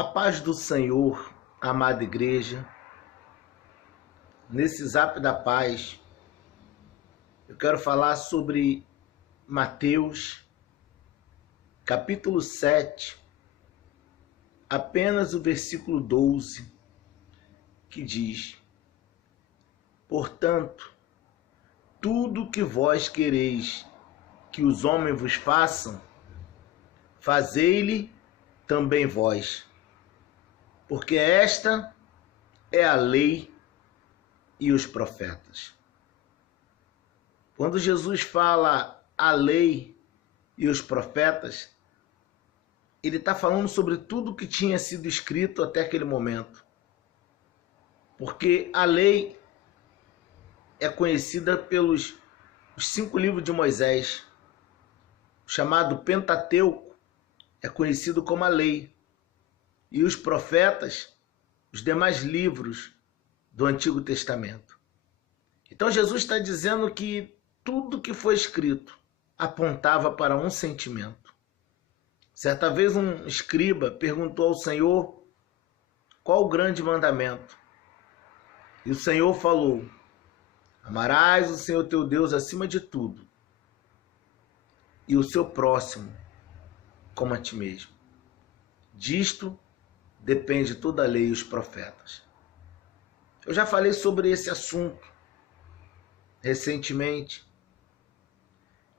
A paz do Senhor, amada igreja. Nesse Zap da Paz, eu quero falar sobre Mateus, capítulo 7, apenas o versículo 12, que diz: Portanto, tudo que vós quereis que os homens vos façam, fazei-lhe também vós, porque esta é a lei e os profetas. Quando Jesus fala a lei e os profetas, ele está falando sobre tudo que tinha sido escrito até aquele momento. Porque a lei é conhecida pelos 5 livros de Moisés. O chamado Pentateuco é conhecido como a lei. E os profetas, os demais livros do Antigo Testamento. Então Jesus está dizendo que tudo que foi escrito apontava para um sentimento. Certa vez um escriba perguntou ao Senhor qual o grande mandamento. E o Senhor falou: amarás o Senhor teu Deus acima de tudo, e o seu próximo como a ti mesmo. Disto depende toda a lei e os profetas. Eu já falei sobre esse assunto recentemente,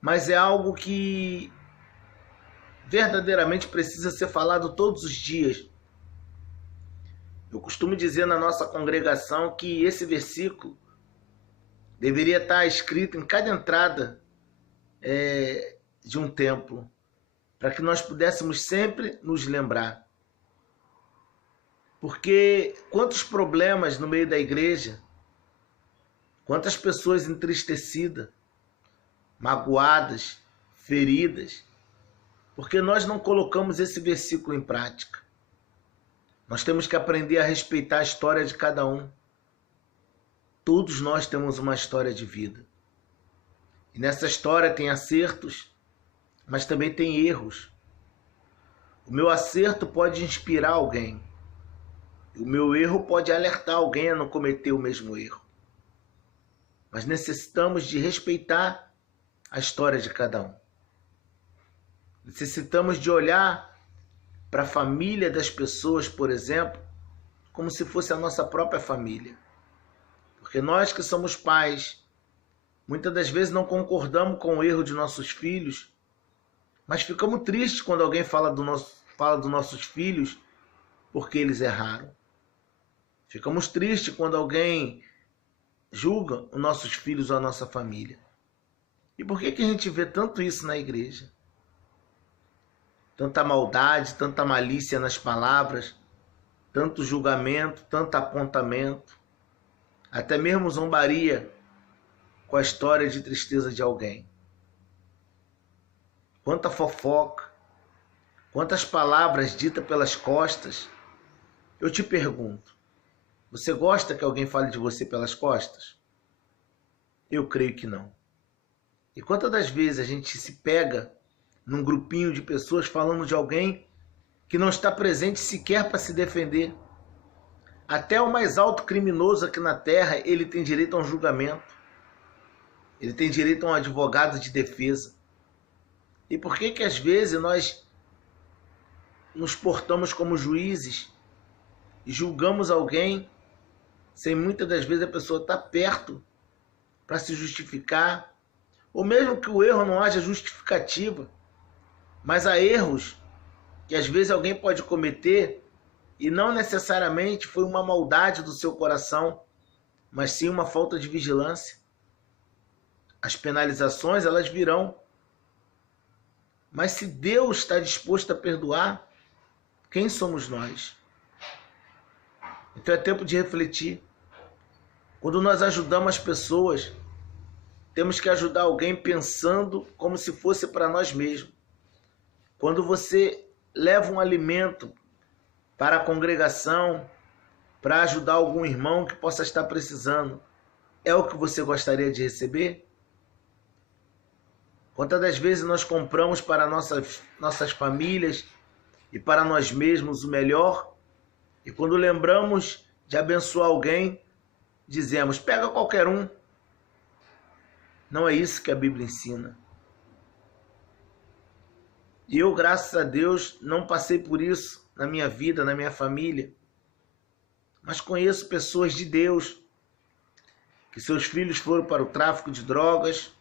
mas é algo que verdadeiramente precisa ser falado todos os dias. Eu costumo dizer na nossa congregação que esse versículo deveria estar escrito em cada entrada de um templo, para que nós pudéssemos sempre nos lembrar. Porque quantos problemas no meio da igreja, quantas pessoas entristecidas, magoadas, feridas, porque nós não colocamos esse versículo em prática. Nós temos que aprender a respeitar a história de cada um. Todos nós temos uma história de vida. E nessa história tem acertos, mas também tem erros. O meu acerto pode inspirar alguém. O meu erro pode alertar alguém a não cometer o mesmo erro. Mas necessitamos de respeitar a história de cada um. Necessitamos de olhar para a família das pessoas, por exemplo, como se fosse a nossa própria família. Porque nós que somos pais, muitas das vezes não concordamos com o erro de nossos filhos, mas ficamos tristes quando alguém fala dos nossos filhos porque eles erraram. Ficamos tristes quando alguém julga os nossos filhos ou a nossa família. E por que a gente vê tanto isso na igreja? Tanta maldade, tanta malícia nas palavras, tanto julgamento, tanto apontamento, até mesmo zombaria com a história de tristeza de alguém. Quanta fofoca, quantas palavras ditas pelas costas. Eu te pergunto, você gosta que alguém fale de você pelas costas? Eu creio que não. E quantas das vezes a gente se pega num grupinho de pessoas falando de alguém que não está presente sequer para se defender? Até o mais alto criminoso aqui na terra, ele tem direito a um julgamento. Ele tem direito a um advogado de defesa. E por que às vezes nós nos portamos como juízes e julgamos alguém sem muitas das vezes a pessoa estar perto para se justificar, ou mesmo que o erro não haja justificativa, mas há erros que às vezes alguém pode cometer e não necessariamente foi uma maldade do seu coração, mas sim uma falta de vigilância. As penalizações, elas virão. Mas se Deus está disposto a perdoar, quem somos nós? Então é tempo de refletir. Quando nós ajudamos as pessoas, temos que ajudar alguém pensando como se fosse para nós mesmos. Quando você leva um alimento para a congregação, para ajudar algum irmão que possa estar precisando, é o que você gostaria de receber? Quantas das vezes nós compramos para nossas famílias e para nós mesmos o melhor, E quando lembramos de abençoar alguém, dizemos, pega qualquer um. Não é isso que a Bíblia ensina. E eu, graças a Deus, não passei por isso na minha vida, na minha família. Mas conheço pessoas de Deus que seus filhos foram para o tráfico de drogas,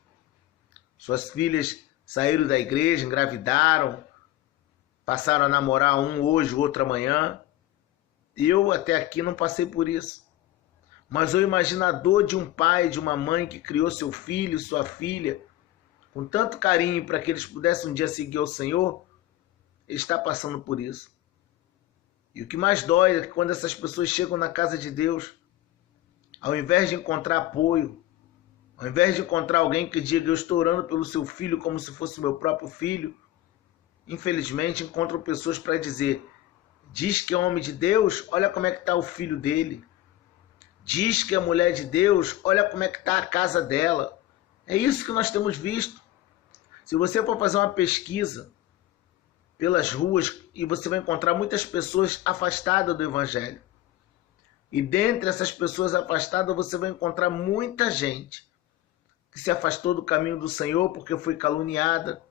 suas filhas saíram da igreja, engravidaram, passaram a namorar um hoje, o outro amanhã. Eu até aqui não passei por isso. Mas eu imagino a dor de um pai, de uma mãe que criou seu filho, sua filha, com tanto carinho para que eles pudessem um dia seguir ao Senhor. Ele está passando por isso. E o que mais dói é que quando essas pessoas chegam na casa de Deus, ao invés de encontrar apoio, ao invés de encontrar alguém que diga, eu estou orando pelo seu filho como se fosse meu próprio filho, infelizmente encontram pessoas para dizer, diz que é homem de Deus, olha como é que está o filho dele. Diz que é mulher de Deus, olha como é que está a casa dela. É isso que nós temos visto. Se você for fazer uma pesquisa pelas ruas, e você vai encontrar muitas pessoas afastadas do Evangelho. E dentre essas pessoas afastadas, você vai encontrar muita gente que se afastou do caminho do Senhor porque foi caluniada,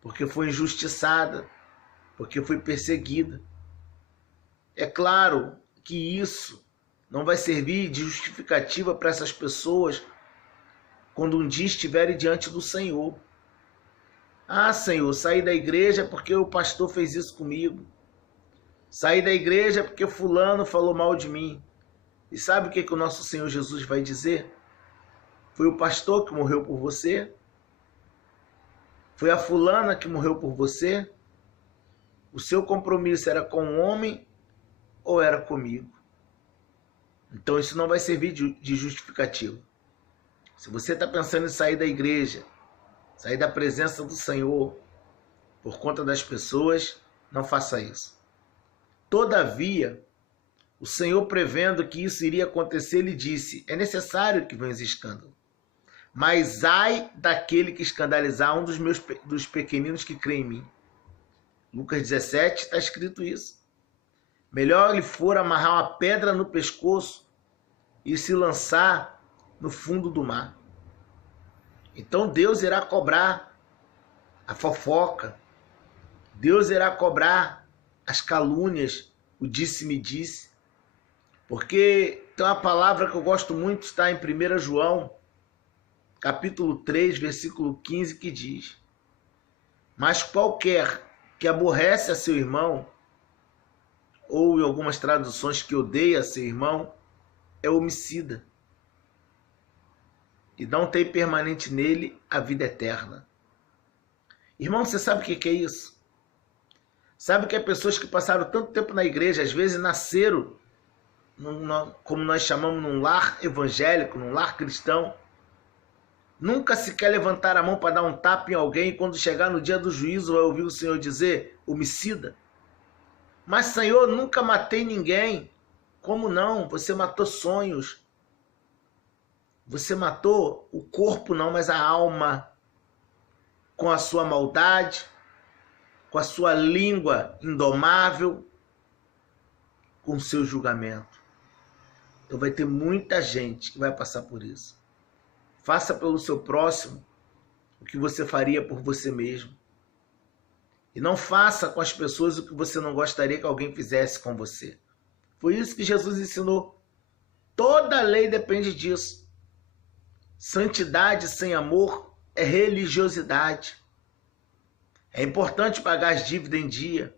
porque foi injustiçada, porque foi perseguida. É claro que isso não vai servir de justificativa para essas pessoas quando um dia estiverem diante do Senhor. Ah, Senhor, saí da igreja porque o pastor fez isso comigo. Saí da igreja porque fulano falou mal de mim. E sabe o que o nosso Senhor Jesus vai dizer? Foi o pastor que morreu por você? Foi a fulana que morreu por você? O seu compromisso era com o homem ou era comigo? Então isso não vai servir de justificativo. Se você está pensando em sair da igreja, sair da presença do Senhor por conta das pessoas, não faça isso. Todavia, o Senhor, prevendo que isso iria acontecer, ele disse, é necessário que venha esse escândalo. Mas ai daquele que escandalizar um dos pequeninos que crê em mim. Lucas 17 está escrito isso. Melhor lhe for amarrar uma pedra no pescoço e se lançar no fundo do mar. Então Deus irá cobrar a fofoca. Deus irá cobrar as calúnias, o disse-me-disse. Porque tem uma palavra que eu gosto muito, está em 1 João, capítulo 3, versículo 15, que diz: mas qualquer que aborrece a seu irmão, ou em algumas traduções que odeia seu irmão, é homicida. E não tem permanente nele a vida eterna. Irmão, você sabe o que é isso? Sabe que é pessoas que passaram tanto tempo na igreja, às vezes nasceram, como nós chamamos, num lar evangélico, num lar cristão, nunca se quer levantar a mão para dar um tapa em alguém e quando chegar no dia do juízo vai ouvir o Senhor dizer, homicida. Mas, Senhor, nunca matei ninguém. Como não? Você matou sonhos. Você matou o corpo não, mas a alma. Com a sua maldade, com a sua língua indomável, com o seu julgamento. Então vai ter muita gente que vai passar por isso. Faça pelo seu próximo o que você faria por você mesmo. E não faça com as pessoas o que você não gostaria que alguém fizesse com você. Foi isso que Jesus ensinou. Toda a lei depende disso. Santidade sem amor é religiosidade. É importante pagar as dívidas em dia.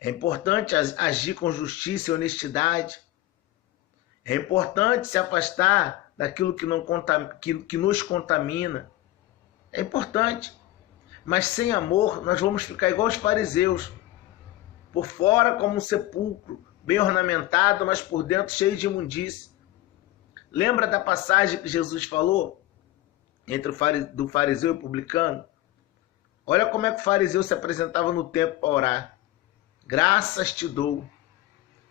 É importante agir com justiça e honestidade. É importante se afastar daquilo que nos contamina. É importante. Mas sem amor, nós vamos ficar igual os fariseus. Por fora como um sepulcro, bem ornamentado, mas por dentro cheio de imundície. Lembra da passagem que Jesus falou? Do fariseu e o publicano? Olha como é que o fariseu se apresentava no templo para orar. Graças te dou,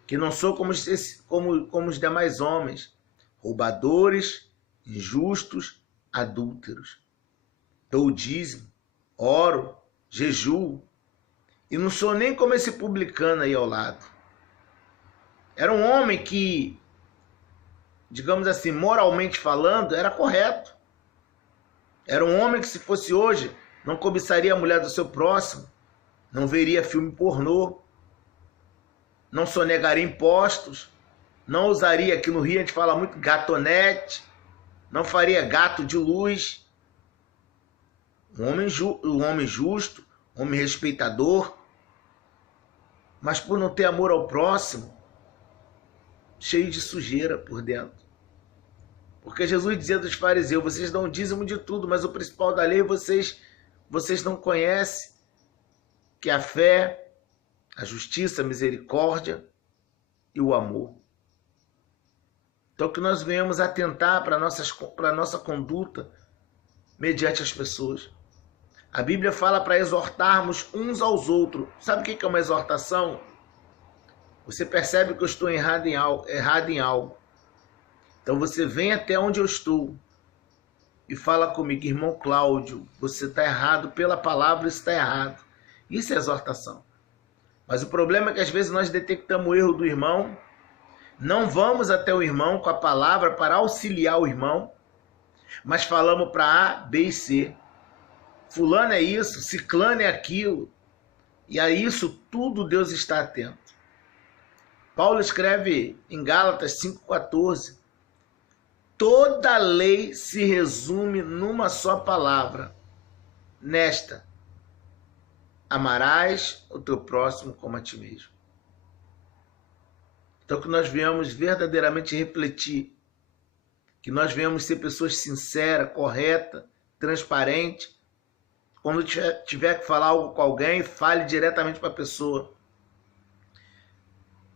que não sou como os demais homens, roubadores, injustos, adúlteros. Dou o dízimo, oro, jejuo, e não sou nem como esse publicano aí ao lado. Era um homem que, digamos assim, moralmente falando, era correto. Era um homem que, se fosse hoje, não cobiçaria a mulher do seu próximo, não veria filme pornô, não sonegaria impostos, não usaria, aqui no Rio a gente fala muito gatonete, não faria gato de luz. Um homem justo, um homem respeitador, mas por não ter amor ao próximo, cheio de sujeira por dentro. Porque Jesus dizia dos fariseus, vocês dão dízimo de tudo, mas o principal da lei vocês não conhecem, que é a fé, a justiça, a misericórdia e o amor. Então que nós venhamos atentar para a nossa conduta mediante as pessoas. A Bíblia fala para exortarmos uns aos outros. Sabe o que é uma exortação? Você percebe que eu estou errado em algo. Então você vem até onde eu estou e fala comigo, irmão Cláudio, você está errado pela palavra, isso está errado. Isso é exortação. Mas o problema é que às vezes nós detectamos o erro do irmão, não vamos até o irmão com a palavra para auxiliar o irmão, mas falamos para A, B e C. Fulano é isso, ciclano é aquilo. E a isso tudo Deus está atento. Paulo escreve em Gálatas 5,14. Toda a lei se resume numa só palavra. Nesta, amarás o teu próximo como a ti mesmo. Então que nós venhamos verdadeiramente refletir, que nós venhamos ser pessoas sinceras, corretas, transparentes. Quando tiver que falar algo com alguém, fale diretamente para a pessoa.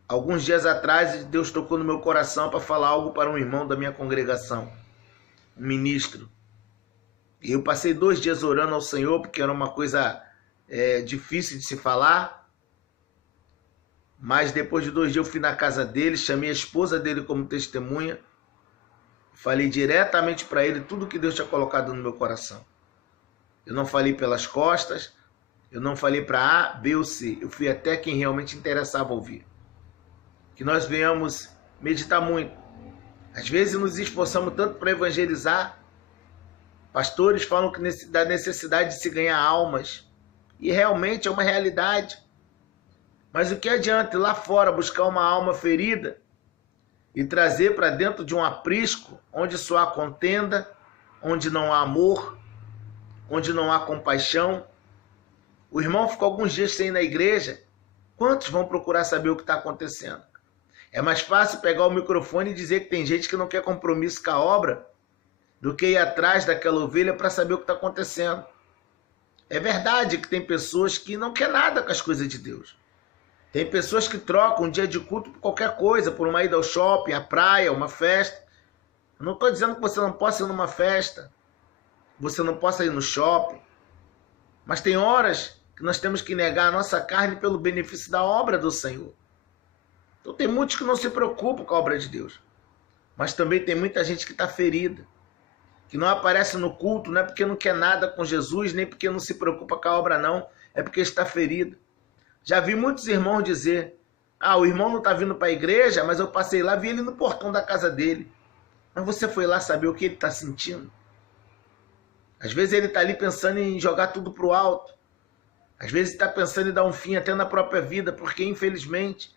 Alguns dias atrás, Deus tocou no meu coração para falar algo para um irmão da minha congregação, um ministro. E eu passei 2 dias orando ao Senhor, porque era uma coisa difícil de se falar. Mas depois de 2 dias eu fui na casa dele, chamei a esposa dele como testemunha. Falei diretamente para ele tudo que Deus tinha colocado no meu coração. Eu não falei pelas costas, eu não falei para A, B ou C. Eu fui até quem realmente interessava ouvir. Que nós venhamos meditar muito. Às vezes nos esforçamos tanto para evangelizar. Pastores falam da necessidade de se ganhar almas. E realmente é uma realidade. Mas o que adianta ir lá fora buscar uma alma ferida e trazer para dentro de um aprisco onde só há contenda, onde não há amor, onde não há compaixão? O irmão ficou alguns dias sem ir na igreja. Quantos vão procurar saber o que está acontecendo? É mais fácil pegar o microfone e dizer que tem gente que não quer compromisso com a obra do que ir atrás daquela ovelha para saber o que está acontecendo. É verdade que tem pessoas que não querem nada com as coisas de Deus. Tem pessoas que trocam um dia de culto por qualquer coisa, por uma ida ao shopping, à praia, uma festa. Eu não estou dizendo que você não possa ir numa festa, você não possa ir no shopping, mas tem horas que nós temos que negar a nossa carne pelo benefício da obra do Senhor. Então tem muitos que não se preocupam com a obra de Deus, mas também tem muita gente que está ferida, que não aparece no culto, não é porque não quer nada com Jesus, nem porque não se preocupa com a obra não, é porque está ferido. Já vi muitos irmãos dizer, o irmão não está vindo para a igreja, mas eu passei lá, vi ele no portão da casa dele. Mas você foi lá saber o que ele está sentindo? Às vezes ele está ali pensando em jogar tudo para o alto. Às vezes está pensando em dar um fim até na própria vida, porque infelizmente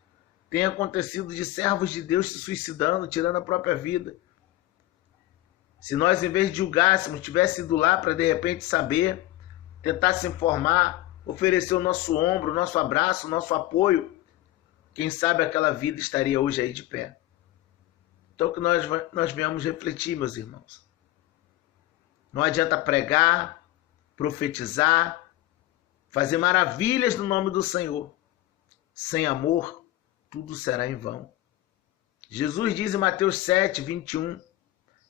tem acontecido de servos de Deus se suicidando, tirando a própria vida. Se nós, em vez de julgássemos, tivéssemos ido lá para de repente saber, tentar se informar, oferecer o nosso ombro, o nosso abraço, o nosso apoio, quem sabe aquela vida estaria hoje aí de pé. Então que nós venhamos refletir, meus irmãos. Não adianta pregar, profetizar, fazer maravilhas no nome do Senhor. Sem amor, tudo será em vão. Jesus diz em Mateus 7, 21,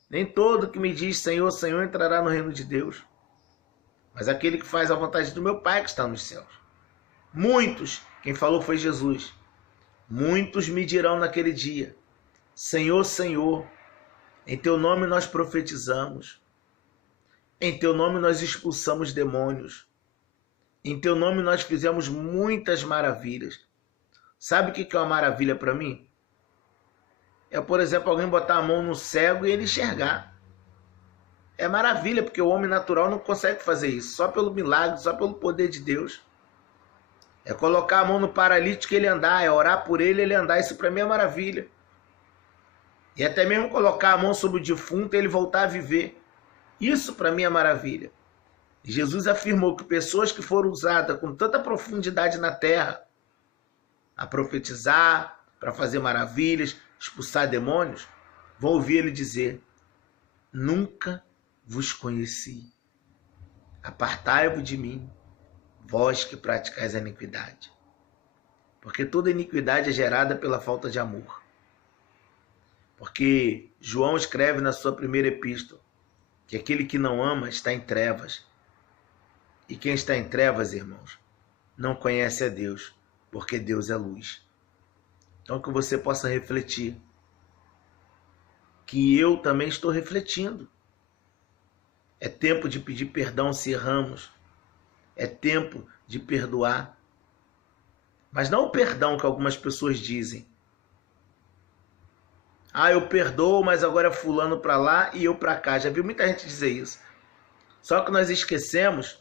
nem todo que me diz Senhor, Senhor entrará no reino de Deus, mas aquele que faz a vontade do meu Pai que está nos céus. Muitos, quem falou foi Jesus, muitos me dirão naquele dia, Senhor, Senhor, em teu nome nós profetizamos, em teu nome nós expulsamos demônios, em teu nome nós fizemos muitas maravilhas. Sabe o que é uma maravilha para mim? é, por exemplo, alguém botar a mão no cego e ele enxergar. É maravilha, porque o homem natural não consegue fazer isso, só pelo milagre, só pelo poder de Deus. É colocar a mão no paralítico e ele andar, é orar por ele e ele andar. Isso para mim é maravilha. E até mesmo colocar a mão sobre o defunto e ele voltar a viver. Isso para mim é maravilha. Jesus afirmou que pessoas que foram usadas com tanta profundidade na terra, a profetizar, para fazer maravilhas, expulsar demônios, vão ouvir ele dizer: nunca vos conheci. Apartai-vos de mim, vós que praticais a iniquidade. Porque toda iniquidade é gerada pela falta de amor. Porque João escreve na sua primeira epístola que aquele que não ama está em trevas. E quem está em trevas, irmãos, não conhece a Deus, porque Deus é luz. Então que você possa refletir, que eu também estou refletindo. É tempo de pedir perdão se erramos. É tempo de perdoar. Mas não o perdão que algumas pessoas dizem. Ah, eu perdoo, mas agora é fulano para lá e eu para cá. Já vi muita gente dizer isso. Só que nós esquecemos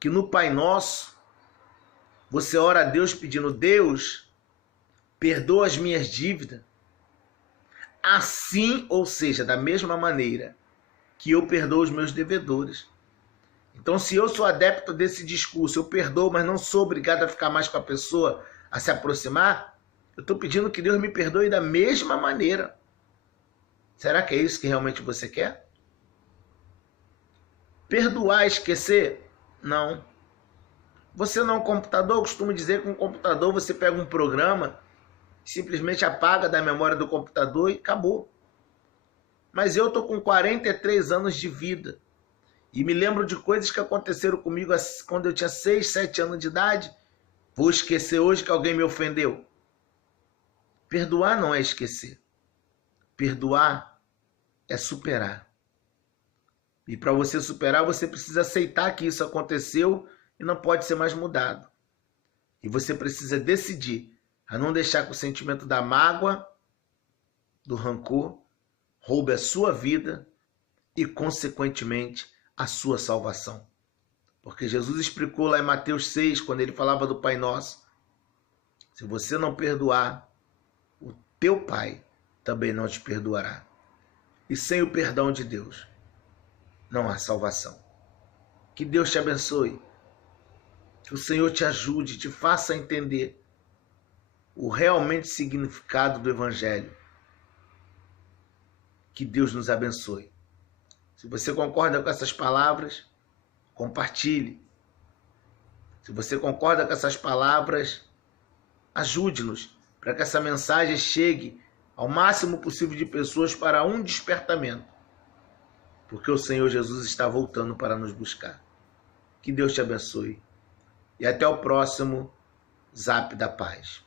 que no Pai Nosso, você ora a Deus pedindo: Deus, perdoa as minhas dívidas. Assim, ou seja, da mesma maneira que eu perdoo os meus devedores. Então, se eu sou adepto desse discurso, eu perdoo, mas não sou obrigado a ficar mais com a pessoa, a se aproximar, eu estou pedindo que Deus me perdoe da mesma maneira. Será que é isso que realmente você quer? Perdoar, esquecer? Não. Você não é um computador? Eu costumo dizer que um computador você pega um programa, simplesmente apaga da memória do computador e acabou. Mas eu estou com 43 anos de vida. E me lembro de coisas que aconteceram comigo quando eu tinha 6, 7 anos de idade. Vou esquecer hoje que alguém me ofendeu? Perdoar não é esquecer. Perdoar é superar. E para você superar, você precisa aceitar que isso aconteceu e não pode ser mais mudado. E você precisa decidir a não deixar que o sentimento da mágoa, do rancor, roube a sua vida e, consequentemente, a sua salvação. Porque Jesus explicou lá em Mateus 6, quando ele falava do Pai Nosso: se você não perdoar, o teu Pai também não te perdoará. E sem o perdão de Deus, não há salvação. Que Deus te abençoe. Que o Senhor te ajude, te faça entender o realmente significado do Evangelho. Que Deus nos abençoe. Se você concorda com essas palavras, compartilhe. Se você concorda com essas palavras, ajude-nos para que essa mensagem chegue ao máximo possível de pessoas para um despertamento. Porque o Senhor Jesus está voltando para nos buscar. Que Deus te abençoe. E até o próximo Zap da Paz.